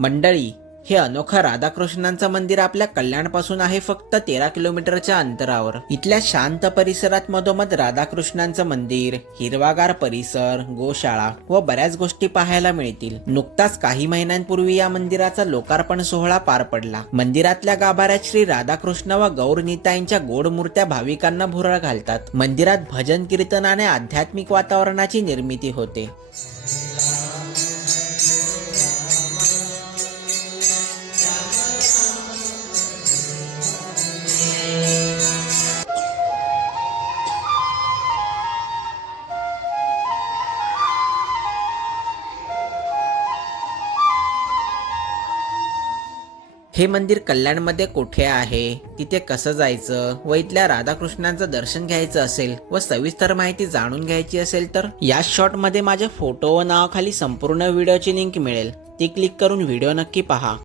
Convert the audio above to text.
मंडळी, हे अनोखं राधाकृष्णांचं मंदिर आपल्या कल्याणपासून आहे फक्त 13 किलोमीटरच्या अंतरावर. इथल्या शांत परिसरात मधोमध राधाकृष्णांचं मंदिर, हिरवागार परिसर, गोशाळा व बऱ्याच गोष्टी पाहायला मिळतील. नुकताच काही महिन्यांपूर्वी या मंदिराचा लोकार्पण सोहळा पार पडला. मंदिरातल्या गाभाऱ्यात श्री राधाकृष्ण व गौरनीताईंच्या गोड मूर्त्या भाविकांना भुरळ घालतात. मंदिरात भजन कीर्तनाने आध्यात्मिक वातावरणाची निर्मिती होते. हे मंदिर कल्याणमध्ये कुठे आहे, तिथे कसं जायचं व इथल्या राधाकृष्णांचं दर्शन घ्यायचं असेल व सविस्तर माहिती जाणून घ्यायची असेल तर या शॉर्टमध्ये माझ्या फोटो व नावाखाली संपूर्ण व्हिडिओची लिंक मिळेल. ती क्लिक करून व्हिडिओ नक्की पहा.